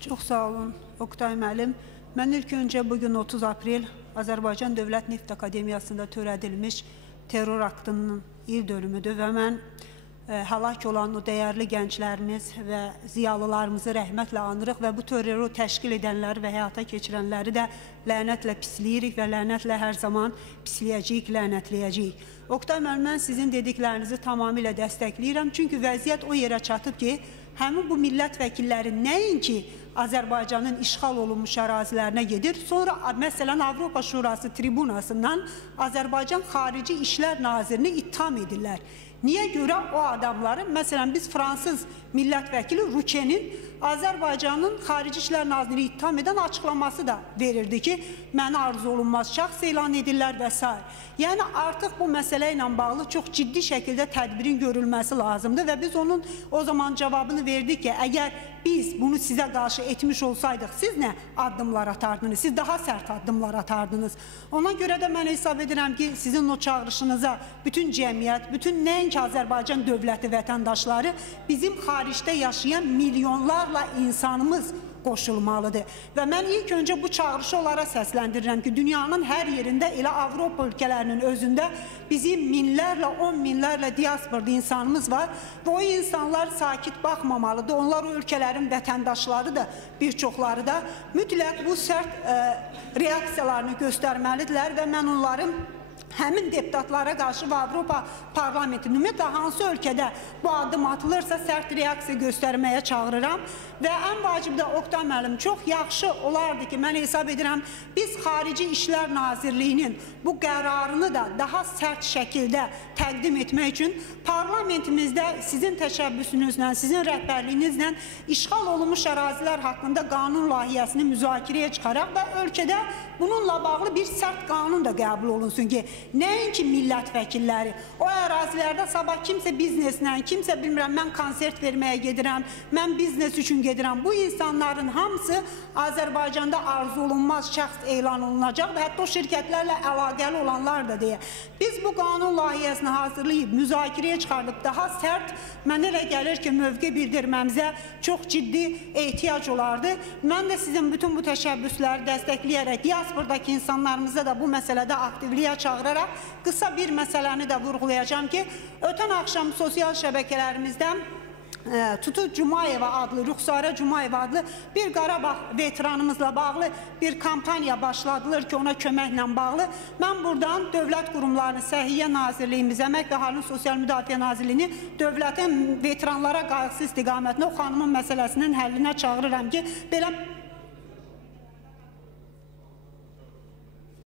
Çox sağ olun, Oktay müəllim. Mən ilk öncə bugün 30 aprel Azərbaycan Dövlət Neft Akademiyasında törədilmiş terror aktının il dönümüdür və mən həlak olan o dəyərli gənclərimiz və ziyalılarımızı rəhmətlə anırıq və bu terroru təşkil edənləri və həyata keçirənləri də lənətlə pisləyirik və lənətlə hər zaman pisləyəcəyik, lənətləyəcəyik. Oktay müəllim, mən sizin dediklərinizi tamamilə dəstəkləyirəm. Çünki vəziyyət o yerə çatıb ki, həmin bu millət vəkilləri nəinki Azərbaycanın işğal olunmuş ərazilərinə gedir, sonra məsələn Avropa Şurası tribunasından Azərbaycan Xarici İşlər Nazirini ittiham edirlər. Niyə görə o adamların, məsələn biz Fransız millət vəkili Ruçenin Azərbaycanın Xarici İşlər Nazirini ittiham edən açıqlaması da verirdi ki, məni arzu olunmaz şəxs elan edirlər və s. Yəni artıq bu məsələ ilə bağlı çox ciddi şəkildə tədbirin görülməsi lazımdır və biz onun o zaman cavabını verdik ki, əgər biz bunu sizə qarşı etmiş olsaydıq, siz nə addımlar atardınız, siz daha sərt addımlar atardınız. Ona görə də mən hesab edirəm ki, sizin o çağırışınıza bütün cəmiyyət, bütün nəinki Azərbaycan dövləti vətəndaşları, bizim xaricdə yaşayan milyonlarla insanımız qoşulmalıdır. Və mən ilk öncə bu çağırışı onlara səsləndirirəm ki, dünyanın hər yerində, elə Avropa ölkələrinin özündə bizim minlərlə, 10 minlərlə diasporda insanımız var və o insanlar sakit baxmamalıdır. Onlar o ölkələrin vətəndaşları da, bir çoxları da mütləq bu sərt reaksiyalarını göstərməlidirlər və mən onların həmin deputatlara qarşı və Avropa Parlamenti ümumiyyətlə hansı ölkədə bu addım atılırsa sərt reaksiya göstərməyə çağırıram və ən vacib də Oktay müəllim, çox yaxşı olardı ki, mən hesab edirəm, biz Xarici İşlər Nazirliyinin bu qərarını da daha sərt şəkildə təqdim etmək üçün parlamentimizdə sizin təşəbbüsünüzlə, sizin rəhbərliyinizlə işğal olunmuş ərazilər haqqında qanun layihəsini müzakirəyə çıxaraq və ölkədə bununla bağlı bir sərt qanun da qəbul olunsun ki, nəinki millət vəkilləri, o ərazilərdə sabah kimsə bizneslə, kimsə bilmirəm, mən konsert verməyə gedirəm, mən biznes üçün gedirəm. Bu insanların hamısı Azərbaycanda arzu olunmaz şəxs elan olunacaq və hətta o şirkətlərlə əlaqəli olanlar da deyə. Biz bu qanun layihəsini hazırlayıb, müzakirəyə çıxardıq, daha sərt, mənə elə gəlir ki, mövqe bildirməmizə çox ciddi ehtiyac olardı. Mən də sizin bütün bu təşəbbüsləri dəstəkləyərək, diaspordakı insanlarımıza da bu məsələdə aktivliyə çağıraraq qısa bir məsələni də vurğulayacağım ki, ötən axşam sosial şəbəkələrimizdən Tutu Cumayeva adlı, Rüxsarə Cumayeva adlı bir Qarabağ veteranımızla bağlı bir kampaniya başladılar ki, ona köməklə bağlı. Mən buradan dövlət qurumlarını, Səhiyyə Nazirliyimiz, Əmək və Əhalinin Sosial Müdafiə Nazirliyini dövlətin veteranlara qayğısı istiqamətində o xanımın məsələsinin həllinə çağırıram ki, belə